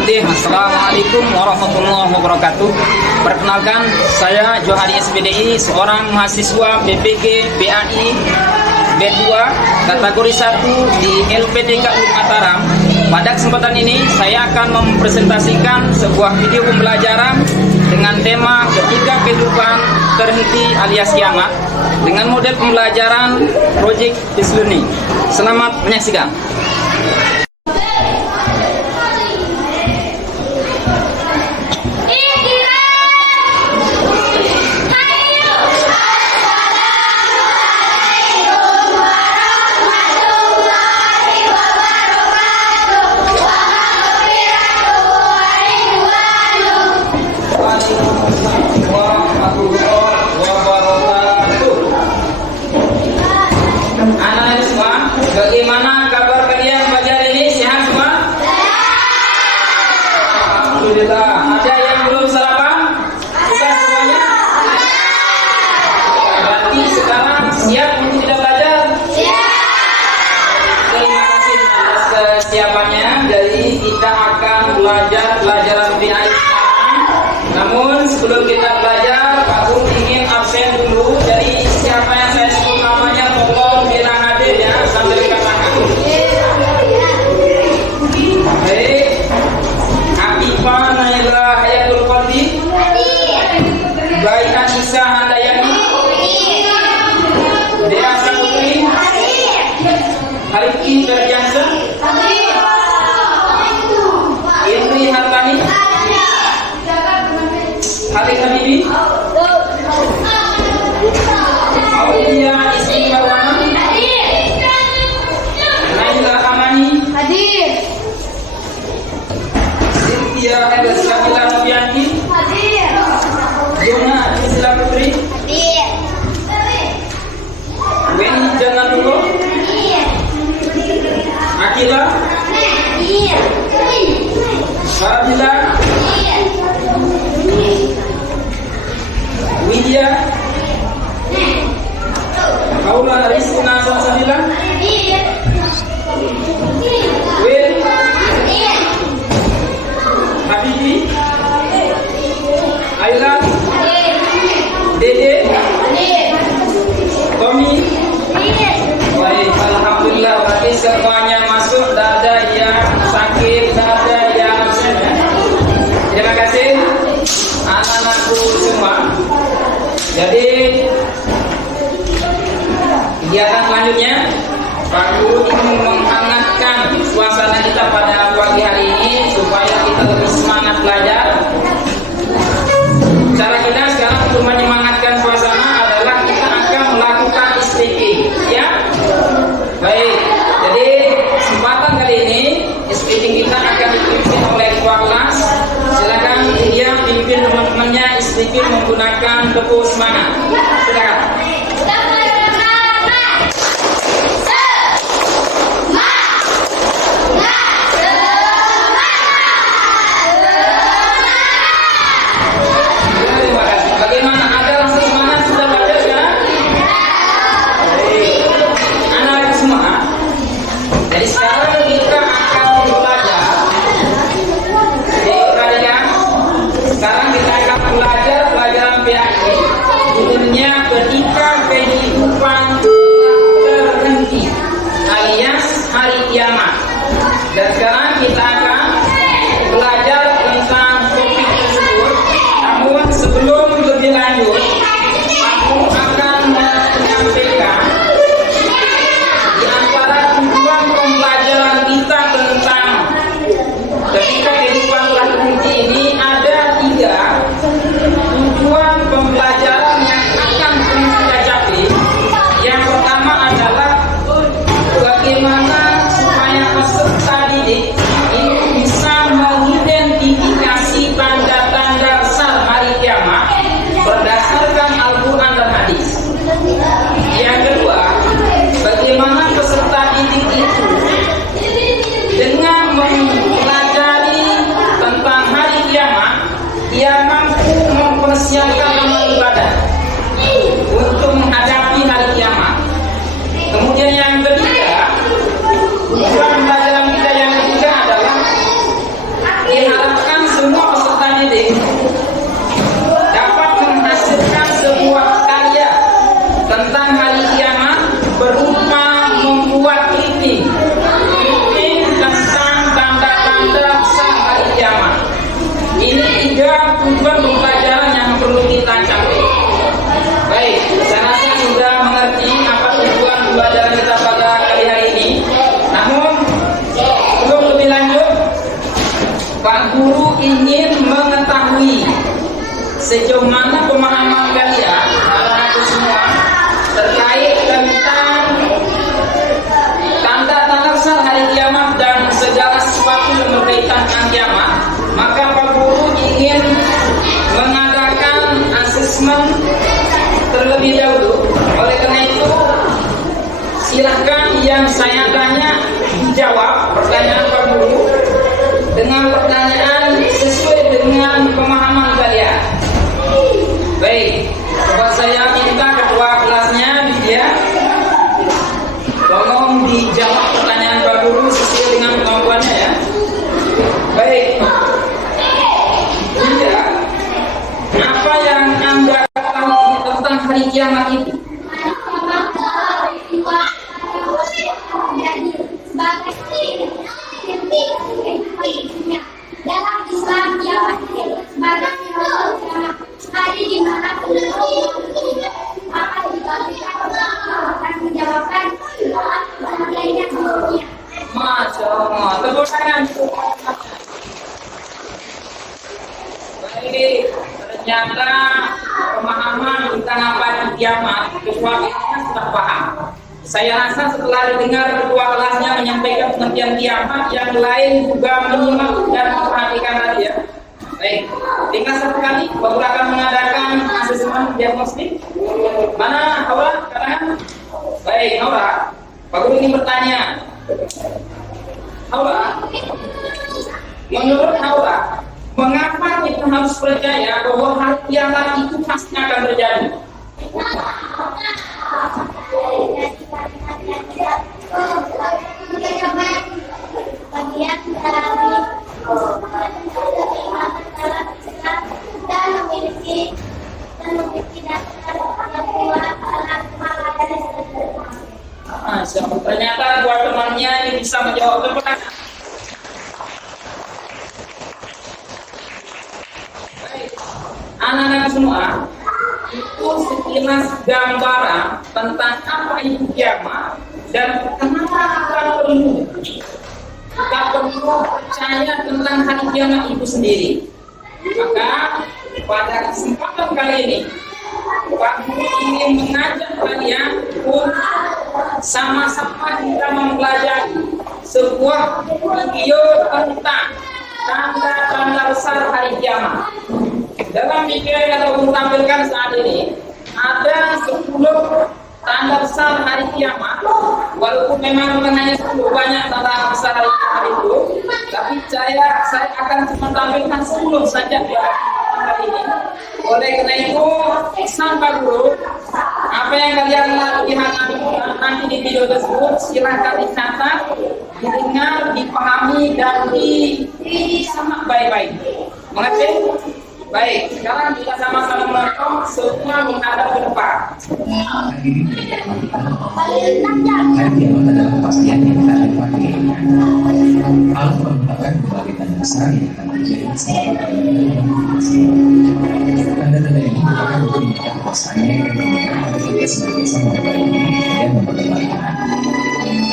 Bismillahirrahmanirrahim. Assalamualaikum warahmatullahi wabarakatuh. Perkenalkan, saya Johari SPDI, seorang mahasiswa BPG PAI B2 kategori 1 di LPDK Mataram. Pada kesempatan ini saya akan mempresentasikan sebuah video pembelajaran dengan tema ketika kehidupan terhenti alias kiamat dengan model pembelajaran Project Based Learning. Selamat menyaksikan. Bagaimana kabar kalian pagi hari ini? Sehat semua? Alhamdulillah. Ada yang belum sarapan? Sudah semuanya? Berarti sekarang siap untuk kita belajar? Siap. Terima kasih atas kesiapannya. Jadi kita akan belajar pelajaran PAI. Namun sebelum kita belajar, aku ingin absen dulu. Jadi siapa yang saya sebut namanya tolong bilang hadir ya sambil dekat tangan. Baik. Afifah Naila Hayatul Qadri. Baik Anissa Handayani. Dea Saputri. Hariki Ferdiansa. Indri Hartani. Hari Habibi. Aulia Ismi Marwana. Naila Amani. Hadir. Cynthia Elsa Novianti. Hadir. Zona Isla Putri. Hadir. Weni Jangan Dulu. Hadir. Akila. Hadir. Sarabila. Hadir. Widya. Paula Rizna Salsabila. Hadir. Will. Hadir. Habibi. Ayla. Hadir. Dede. Hadir. Tommy. Hadir. Baik, alhamdulillah. Berarti semuanya masuk. Tidak ada yang sakit, tidak ada yang absen ya. Terima kasih anak-anakku semua. Jadi kegiatan selanjutnya, aku ingin menghangatkan suasana kita pada pagi hari ini supaya kita lebih semangat belajar. Cara kita sekarang untuk menyemangatkan suasana adalah kita akan melakukan speaking, ya. Baik, jadi kesempatan kali ini speaking kita akan dipimpin oleh ketua kelas. Silakan dia pimpin teman-temannya speaking menggunakan tepuk semangat. Silakan. Terima kasih. Bagaimana? Ada langsung semangat sudah belajar sekarang? Baik. Anak-anak semua. Jadi sekarang kita akan belajar. Sekarang kita akan belajar pelajaran PAI. Judulnya ketika muslim dapat menghasilkan sebuah karya tentang hari kiamat berupa membuat ini tentang tanda-tanda sang hari kiamat. Ini 3 tujuan pembelajaran yang perlu kita capai. Baik, saya rasa sudah mengerti apa tujuan pembelajaran kita pada kali hari ini. Namun sebelum lebih lanjut, Pak Guru ingin mengetahui sejauh mana pemahaman kalian anak-anak semua terkait tentang tanda-tanda besar hari kiamat dan segala sesuatu yang berkaitan dengan kiamat. Maka Pak Guru ingin mengadakan asesmen terlebih dahulu. Oleh karena itu, silahkan yang saya tanya dijawab pertanyaan Pak Guru dengan pertanyaan sesuai dengan pemahaman kalian. Baik, coba saya minta ketua kelasnya dia tolong dijawab pertanyaan Pak Guru sesuai dengan kemampuannya ya. Baik. Tidak. Apa yang Anda ketahui tentang hari kiamat itu? Dalam Islam kiamat sebagai hari di mana akan dibangkitkan dan menjawabkan lainnya semuanya. Masya Allah, tepuk tangan. Baik, ternyata pemahaman tentang apa itu kiamat ketua kelasnya sudah paham. Saya rasa setelah dengar ketua kelasnya menyampaikan pengertian kiamat, yang lain juga menyimak dan memperhatikan tadi ya. Baik, tinggal satu kali Bapak akan mengadakan asesmen diagnostik. Mana Haura? Katakan. Baik, Haura. Pak Guru ingin bertanya. Haura, menurut Haura, mengapa kita harus percaya bahwa hari kiamat itu pasti akan terjadi? Ternyata dua temannya ini bisa menjawab pertanyaan. Anak-anak semua, itu sekilas gambaran tentang apa itu kiamat dan kenapa kita perlu percaya tentang hari kiamat itu sendiri. Maka pada kesempatan kali ini Pak Guru ingin mengajak kalian untuk sama-sama kita mempelajari sebuah video tentang tanda-tanda besar hari kiamat. Dalam video yang akan Guru tampilkan saat ini ada 10 tanda besar hari kiamat. Walaupun memang bukan hanya 10, banyak tanda besar hari kiamat itu, tapi saya akan cuma tampilkan 10 saja di hari ini. Oleh karena itu, pesan Pak Guru, apa yang kalian lihat nanti di video tersebut silahkan dicatat, didengar, dipahami dan disimak baik-baik. Mengerti? Baik, sekarang kita sama-sama menonton semua menghadap ke depan. Hari kiamat adalah kepastian yang tak dapat dielakkan. Allah menetapkan berbagai tanda besar yang akan terjadi selama tanda-tanda ini merupakan bukti nyata kekuasaannya yang memberikan pada kita sebagai sama memperbaiki dan memperbaiki.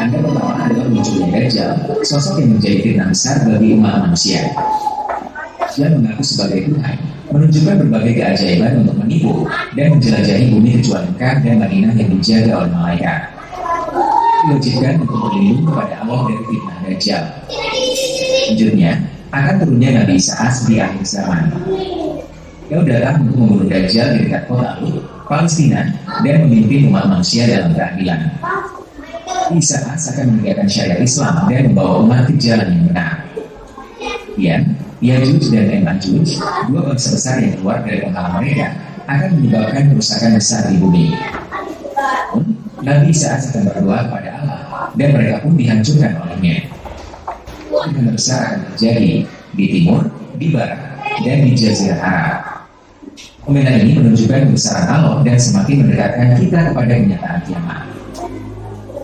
Tanda pertama adalah munculnya Dajjal, sosok yang menjadi fitnah besar bagi umat manusia. Dia mengaku sebagai Tuhan, menunjukkan berbagai keajaiban untuk menipu dan menjelajahi bumi kecuali Mekah dan Madinah yang dijaga oleh malaikat. Diwajibkan untuk berlindung kepada Allah dari fitnah Dajjal. Selanjutnya, akan turunnya Nabi Isa di akhir zaman. Dia datang untuk membunuh Dajjal di dekat kota Lut, Palestina, dan memimpin umat manusia dalam keadilan. Isa akan menegakkan syariat Islam dan membawa umat ke jalan yang benar. Kemudian, Yajuj dan Majuj, dua bangsa besar yang keluar dari penghalang mereka, akan menyebabkan kerusakan besar di bumi. Nabi Isa akan berdoa kepada Allah, dan mereka pun dihancurkan olehnya. Fitnah besar akan terjadi di timur, di barat, dan di Jazirah Arab. Fenomena ini menunjukkan kebesaran Allah dan semakin mendekatkan kita kepada kenyataan kiamat.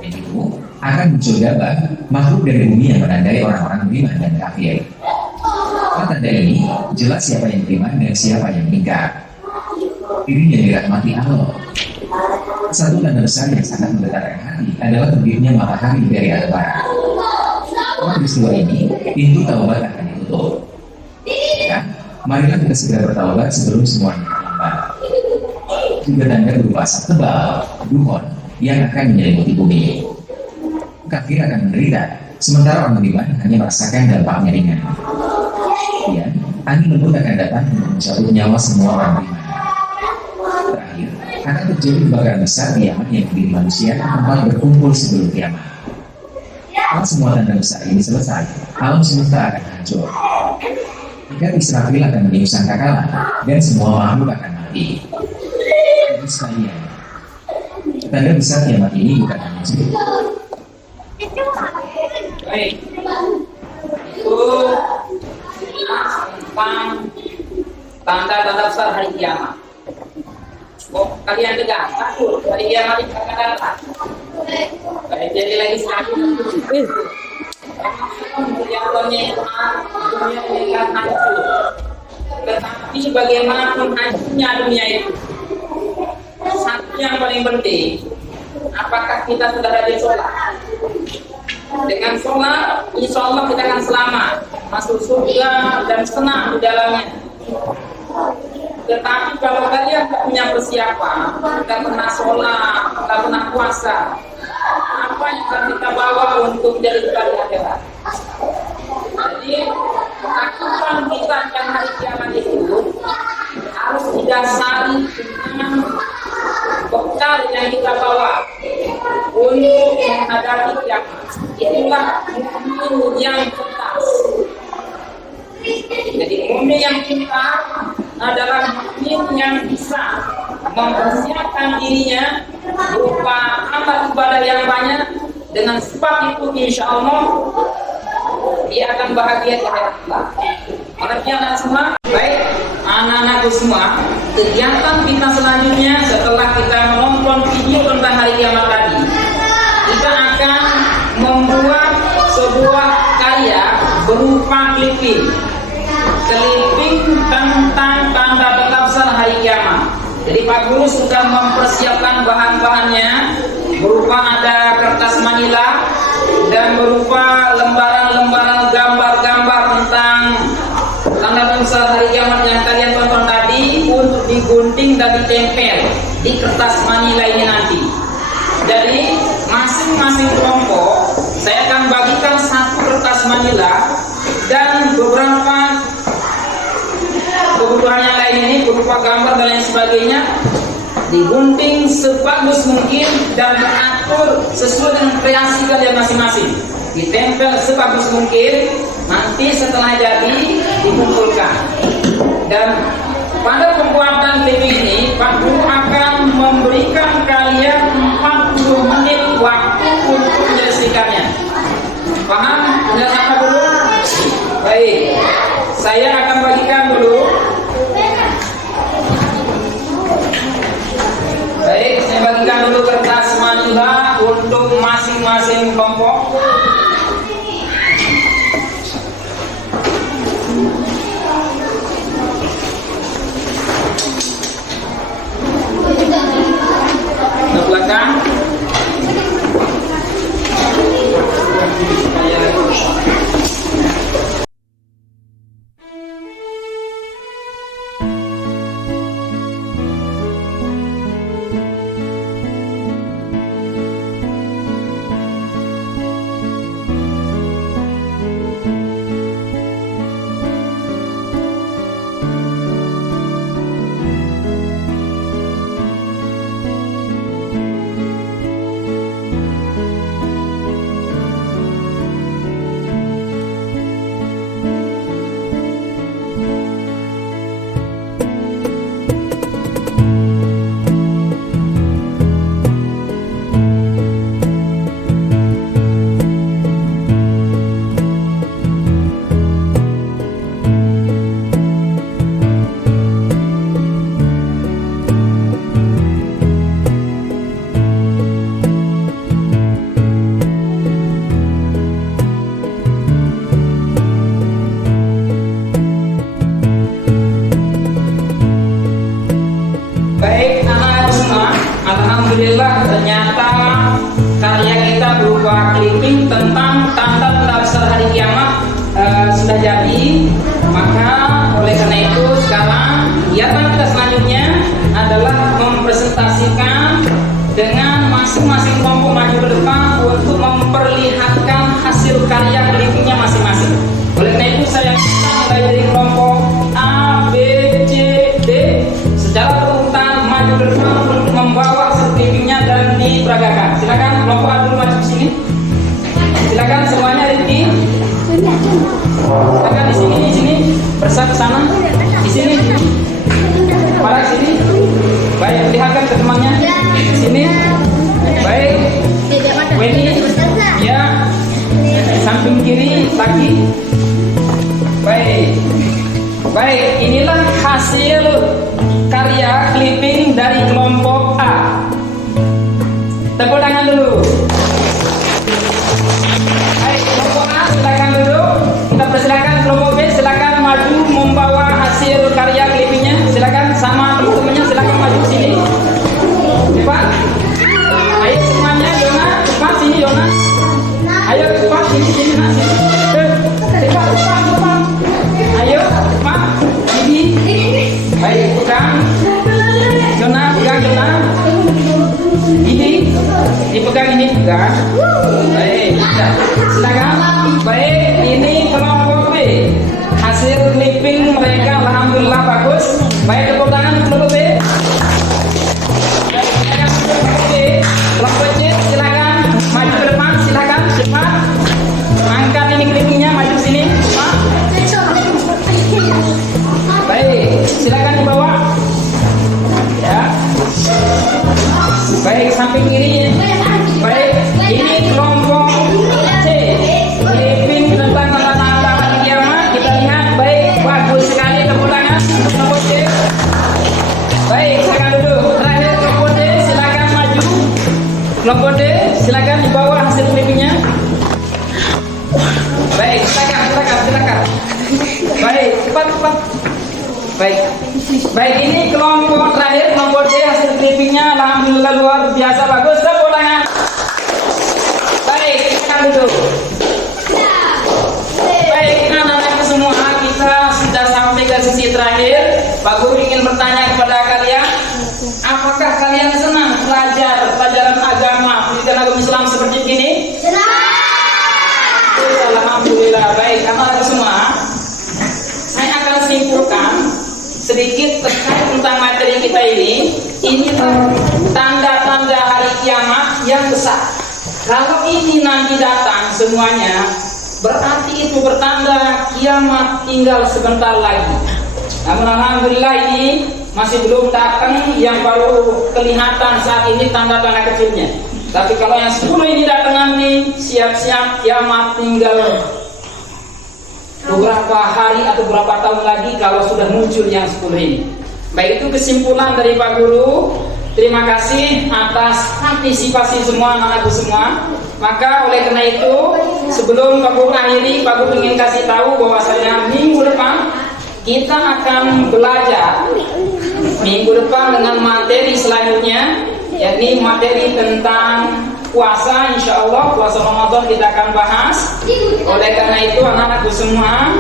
Itu akan muncul gambar makhluk dari bumi yang menandai orang-orang beriman dan kafir. Pada tanda ini jelas siapa yang beriman dan siapa yang ingkar. Ini yang dirahmati Allah. Satu tanda besar yang sangat menggetarkan hati adalah terbitnya matahari dari arah barat. Pada peristiwa ini, pintu taubat akan ditutup. Ya, marilah kita segera bertaubat sebelum semuanya terlambat. Juga tanda berupa asap tebal, duhon, yang akan menyelimuti bumi. Kafir akan menderita, sementara orang beriman hanya merasakan dampaknya ringan. Kemudian, angin lembut akan datang untuk mencabut nyawa semua orang beriman. Terakhir, akan terjadi kebakaran besar di Yaman yang diberi manusia tempat berkumpul sebelum kiamat. Kalau semua tanda besar ini selesai, alam semesta akan hancur. Ikat Israfil akan meniup sangkakala dan semua makhluk akan mati. Jadi sekalian, tanda besar kiamat ini bukan hanya sebut. Baik, itu tentang tanda-tanda besar hari kiamat. Oh, kalian dengar? Takut hari kiamat itu akan datang. Baik, jadi lagi sekali. Yang dunia ini akan hancur. Tetapi bagaimanapun hancurnya dunia itu, satu yang paling penting, apakah kita sudah rajin sholat? Dengan sholat, insya Allah kita akan selamat, masuk surga dan senang di dalamnya. Tetapi kalau kalian tidak punya persiapan, tidak pernah sholat, tidak pernah puasa, apa yang akan kita bawa untuk jadi kembali akhirat? Jadi, ketakutan kita akan hari kiamat itu harus didasari dengan bekal yang kita bawa untuk menghadapi kiamat. Itulah mukmin yang tuntas. Jadi mukmin yang tuntas adalah mukmin yang bisa mempersiapkan dirinya berupa amal ibadah yang banyak. Dengan sebab itu insya Allah dia akan bahagia di akhirat. Mengerti anak semua? Baik, anak-anakku semua, kegiatan kita selanjutnya setelah kita menonton video tentang hari kiamat tadi, kita akan membuat sebuah karya berupa clipping tentang tanda besar hari kiamat. Jadi Pak Guru sudah mempersiapkan bahan-bahannya berupa ada kertas manila dan berupa lembaran-lembaran gambar-gambar tentang tanda besar hari kiamat yang kalian tonton tadi untuk digunting dan ditempel di kertas manila ini nanti. Jadi masing-masing kelompok saya akan bagikan satu kertas manila dan beberapa kebutuhan yang lain ini berupa gambar dan lain sebagainya, digunting sebagus mungkin dan diatur sesuai dengan kreasi kalian masing-masing, ditempel sebagus mungkin, nanti setelah jadi dikumpulkan. Dan pada pembuatan TV ini Pak Guru akan memberikan kalian 40 menit waktu untuk menyelesaikannya. Paham? Benar Pak Guru? Baik, saya akan bagikan dulu. Baik, saya bagikan dulu kertas manila untuk masing-masing kelompok. Ke belakang. alhamdulillah ternyata karya kita berupa clipping tentang tanda-tanda besar hari kiamat sudah jadi. Maka oleh karena itu sekarang kegiatan kita selanjutnya adalah mempresentasikan dengan masing-masing kelompok maju ke depan untuk memperlihatkan hasil karya clippingnya masing-masing. Oleh karena itu saya minta mulai dari kelompok A, B, C, D secara berurutan maju ke depan untuk membawa hasil clippingnya dan diperagakan. Silakan kelompok A dulu maju ke sini. Silakan semuanya Rifki. Silakan di sini, bersat ke sana, di sini, pada sini. Baik, lihatkan ke temannya. Di sini. Baik. Weni. Ya. Samping kiri lagi. Baik. Baik, inilah hasil karya clipping dari kelompok A. Tepuk tangan dulu. Baik, kelompok A silakan duduk. Kita persilakan kelompok B silakan maju membawa hasil karya clippingnya. Silakan sama teman-temannya silakan maju ke sini. Cepat. Ayo semuanya, Yona, cepat sini Yona. Ayo cepat sini nak sini. Cepat. Ayo cepat. Ini. Baik, pegang. Yona, pegang Yona. Ini dipegang ini pegang. Baik, silakan. Baik, ini kelompok B. Hasil clipping mereka alhamdulillah bagus. Baik, tepuk tangan kelompok B. Kelompok C silakan maju ke depan, silakan cepat. Angkat ini clippingnya maju sini, cepat. Baik, silakan dibawa. Ya. Baik, samping kiri. Baik, ini kelompok C. Clipping tentang tanda-tanda hari kiamat. Kita lihat, baik, bagus sekali, tepuk tangan untuk kelompok C. Baik, silakan duduk. Terakhir kelompok D, silakan maju. Kelompok D, silakan dibawa hasil clippingnya. Baik, silakan. Baik, cepat. Baik, ini kelompok terakhir, kelompok D, hasil clippingnya alhamdulillah luar biasa bagus. Tepuk tangan. Baik, silakan duduk. Baik, anak-anakku semua, kita sudah sampai ke sisi terakhir. Pak Guru ingin bertanya kepada kalian, apakah kalian senang belajar pelajaran agama, pendidikan agama Islam seperti ini? Senang. Alhamdulillah. Baik, anak-anakku semua, saya akan simpulkan sedikit terkait tentang materi kita ini. Inilah tanda-tanda hari kiamat yang besar. Kalau ini nanti datang semuanya, berarti itu bertanda kiamat tinggal sebentar lagi. Namun alhamdulillah ini masih belum datang, yang baru kelihatan saat ini tanda-tanda kecilnya. Tapi kalau yang 10 ini datang nanti, siap-siap kiamat tinggal beberapa hari atau beberapa tahun lagi kalau sudah muncul yang 10 ini. Baik, itu kesimpulan dari Pak Guru. Terima kasih atas antisipasi semua anak-anakku semua. Maka oleh karena itu, sebelum Pak Guru akhiri, Pak Guru ingin kasih tahu bahwasanya minggu depan kita akan belajar minggu depan dengan materi selanjutnya, yakni materi tentang puasa. Insya Allah puasa Ramadan kita akan bahas. Oleh karena itu anak-anakku semua,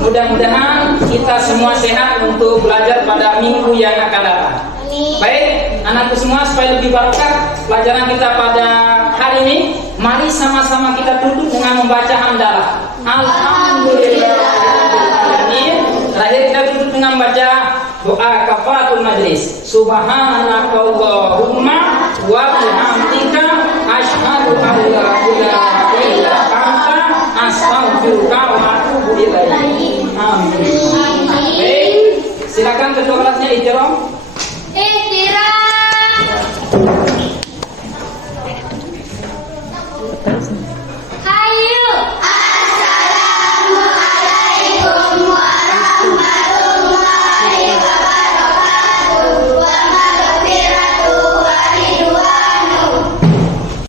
mudah-mudahan kita semua sehat untuk belajar pada minggu yang akan datang. Baik, anakku semua, supaya lebih barokah pelajaran kita pada hari ini, mari sama-sama kita tutup dengan membaca hamdalah. Alhamdulillah. Terakhir kita tutup dengan baca doa kafaratul majlis. Subhanakallahumma wa bihamdika asyhadu an la ilaha illa anta astaghfiruka wa atubu ilaik. Amin. Baik, silakan ketua kelasnya Ijrom.